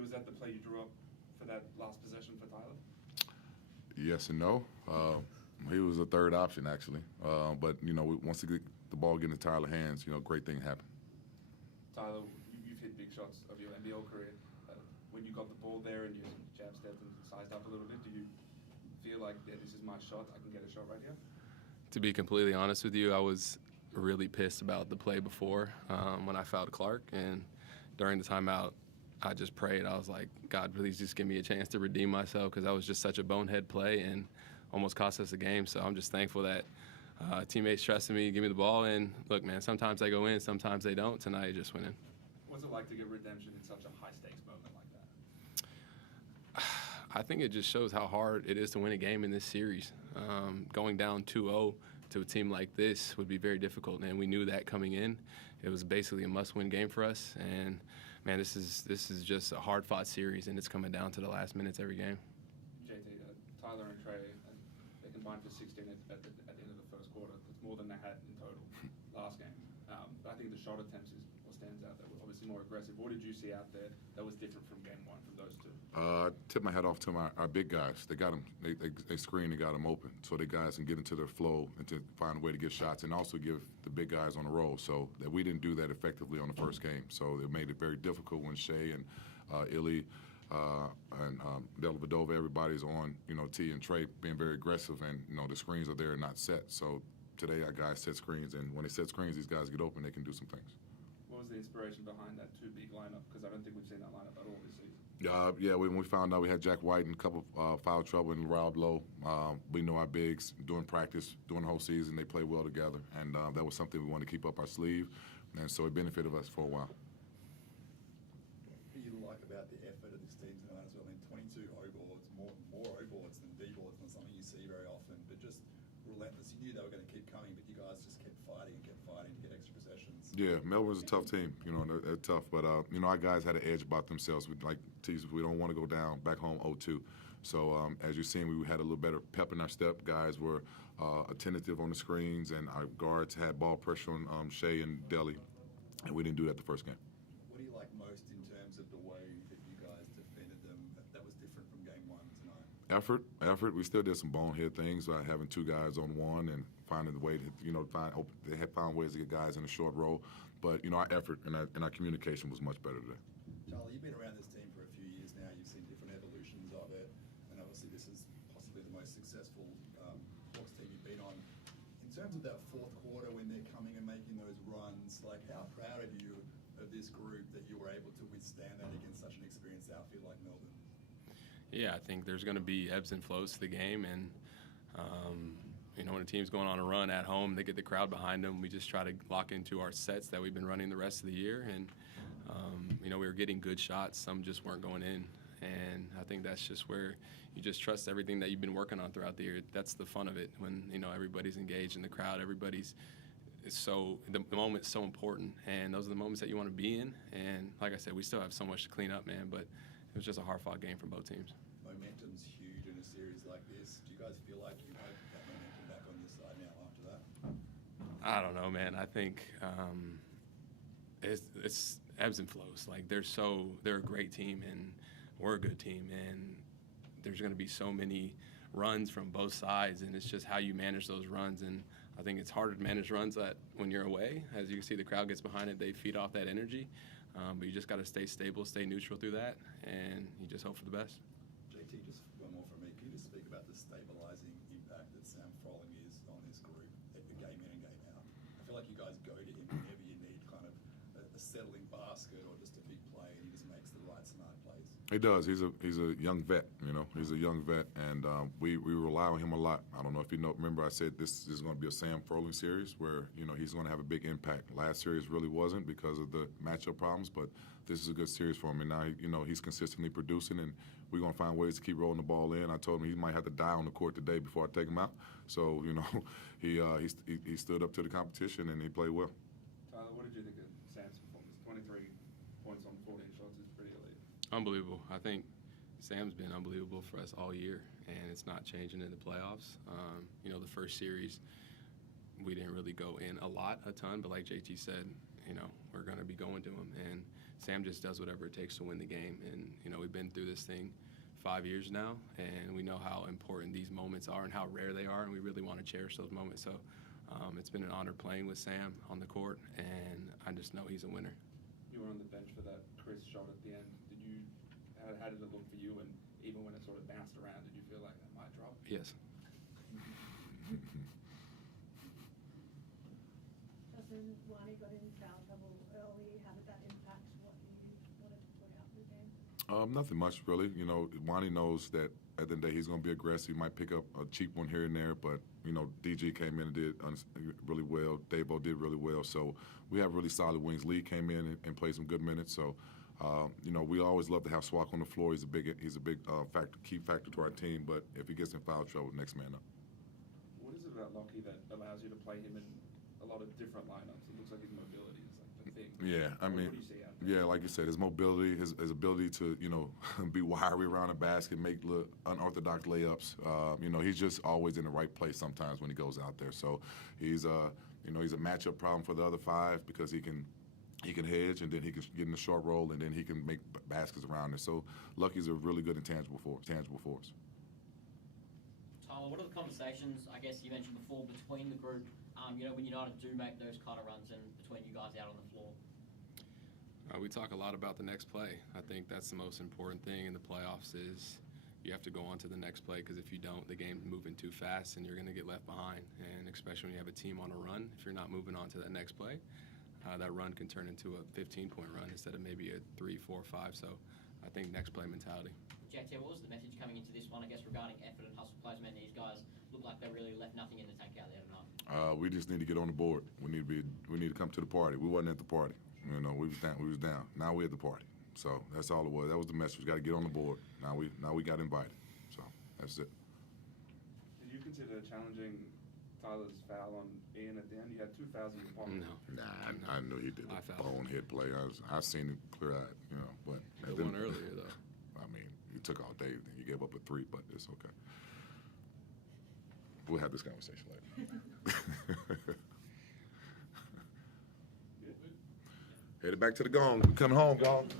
was that the play you drew up for that last possession for Tyler? Yes and no. He was a third option, actually. But, once the ball gets into Tyler's hands, great thing happen. Tyler, you've hit big shots of your NBL career. When you got the ball there and you jab stepped and sized up a little bit, do you feel like, yeah, this is my shot, I can get a shot right here? To be completely honest with you, I was really pissed about the play before when I fouled Clark. And during the timeout, I just prayed. I was like, God, please just give me a chance to redeem myself, because that was just such a bonehead play and almost cost us the game. So I'm just thankful that teammates trusted me, give me the ball. And look, man, sometimes they go in, sometimes they don't. Tonight, it just went in. What's it like to get redemption in such a high-stakes moment like that? I think it just shows how hard it is to win a game in this series. Going down 2-0 to a team like this would be very difficult, and we knew that coming in. It was basically a must-win game for us, and man, this is just a hard-fought series, and it's coming down to the last minutes every game. JT, Tyler and Trey, they combined for 16 at the end of the first quarter. That's more than they had in total last game. But I think the shot attempts is what stands out. They were obviously more aggressive. What did you see out there that was different from game one from those two? Tip my hat off to our big guys. They got them. They screened and got them open, so the guys can get into their flow and to find a way to get shots, and also give the big guys on the roll. So that we didn't do that effectively on the first game. So it made it very difficult when Shea and Illy and Dellavedova, everybody's on, T and Trey being very aggressive, and the screens are there and not set. So today our guys set screens, and when they set screens, these guys get open. They can do some things. What was the inspiration behind that two big lineup? Because I don't think we've seen that lineup at all this season. Yeah, when we found out we had Jack White and a couple foul trouble and Rob Lowe, we know our bigs during practice, during the whole season, they play well together, and that was something we wanted to keep up our sleeve, and so it benefited us for a while. What do you like about the effort of this team tonight as well? I mean, 22 O-boards, more O-boards than D-boards, not something you see very often, but just relentless. You knew they were going to keep coming, but you guys just kept fighting to get extra possessions. Yeah, Melbourne's a tough team. They're tough, but our guys had an edge about themselves. We don't want to go down back home 0-2. So as you've seen, we had a little better pep in our step. Guys were attentive on the screens, and our guards had ball pressure on Shea and Delly, and we didn't do that the first game. What do you like most in terms of the way that you guys defended them that was different from game one tonight? Effort. We still did some bonehead things by having two guys on one and finding the way to, they had found ways to get guys in a short roll. But, our effort and our communication was much better today. Charlie, you've been around this team for a few years now. You've seen different evolutions of it. And obviously this is possibly the most successful Hawks team you've been on. In terms of that fourth quarter when they're coming and making those runs, how proud are you of this group that you were able to withstand that against such an experienced outfit like Melbourne? Yeah, I think there's going to be ebbs and flows to the game, and when a team's going on a run at home, they get the crowd behind them. We just try to lock into our sets that we've been running the rest of the year, and we were getting good shots. Some just weren't going in, and I think that's just where you just trust everything that you've been working on throughout the year. That's the fun of it when everybody's engaged in the crowd. The moment's so important, and those are the moments that you want to be in. And like I said, we still have so much to clean up, man, but it was just a hard-fought game for both teams. Momentum's huge in a series like this. Do you guys feel like you have that momentum back on your side now after that? I don't know, man. I think it's ebbs and flows. They're a great team, and we're a good team, and there's going to be so many runs from both sides, and it's just how you manage those runs. And I think it's harder to manage runs when you're away. As you can see, the crowd gets behind it. They feed off that energy. But you just got to stay stable, stay neutral through that, and you just hope for the best. JT, just one more from me. Can you just speak about the stabilizing impact that Sam Froling is on this group, game in and game out? I feel like you guys go to him whenever you need kind of a settling basket or just a big play, and he just makes the right smart plays. He does. He's a young vet. He's a young vet, and we rely on him a lot. I don't know if you remember I said this is going to be a Sam Froling series where he's going to have a big impact. Last series really wasn't because of the matchup problems, but this is a good series for him. And now he's consistently producing, and we're going to find ways to keep rolling the ball in. I told him he might have to die on the court today before I take him out. So he stood up to the competition and he played well. Tyler, what did you think of Sam's performance? 23 points on 14 shots is pretty elite. Unbelievable. I think Sam's been unbelievable for us all year, and it's not changing in the playoffs. The first series, we didn't really go in a ton, but like JT said, we're going to be going to him. And Sam just does whatever it takes to win the game. And, we've been through this thing 5 years now, and we know how important these moments are and how rare they are, and we really want to cherish those moments. So it's been an honor playing with Sam on the court, and I just know he's a winner. You were on the bench for that Chris shot at the end. How did it look for you? And even when it sort of bounced around, did you feel like that might drop? Yes. Justin, Wani got in foul trouble early. How did that impact what you wanted to put out in the game? Nothing much, really. Wani knows that at the end of the day he's going to be aggressive. He might pick up a cheap one here and there, but, DG came in and did really well. Davo did really well. So we have really solid wings. Lee came in and played some good minutes. So, we always love to have Swak on the floor. He's a big key factor to our team. But if he gets in foul trouble, next man up. What is it about Lockie that allows you to play him in a lot of different lineups? It looks like his mobility is like the thing. Yeah, I mean, what do you see out there? yeah, like you said, his mobility, his ability to, be wiry around the basket, make unorthodox layups. He's just always in the right place sometimes when he goes out there. So he's a matchup problem for the other five because he can hedge, and then he can get in the short roll, and then he can make baskets around it. So Lucky's a really good intangible force. Tyler, what are the conversations, I guess you mentioned before, between the group, when United do make those kind of runs and between you guys out on the floor? We talk a lot about the next play. I think that's the most important thing in the playoffs is you have to go on to the next play, because if you don't, the game's moving too fast and you're going to get left behind. And especially when you have a team on a run, if you're not moving on to that next play, that run can turn into a 15-point run instead of maybe a 3, 4, 5. So I think next play mentality. Jack, what was the message coming into this one, I guess, regarding effort and hustle plays? Man, these guys look like they really left nothing in the tank out there tonight. We just need to get on the board. We need to come to the party. We wasn't at the party. We was down. Now we're at the party. So that's all it was. That was the message. Got to get on the board. Now we got invited. So that's it. Did you consider challenging Tyler's foul on Ian at the end? You had 2 fouls in your pocket. No. Nah, I knew he did a bonehead play. I seen it clear-eyed, but He got one earlier, though. I mean, he took all day. He gave up a 3, but it's okay. We'll have this conversation later. Headed back to the gong. We coming home, gong.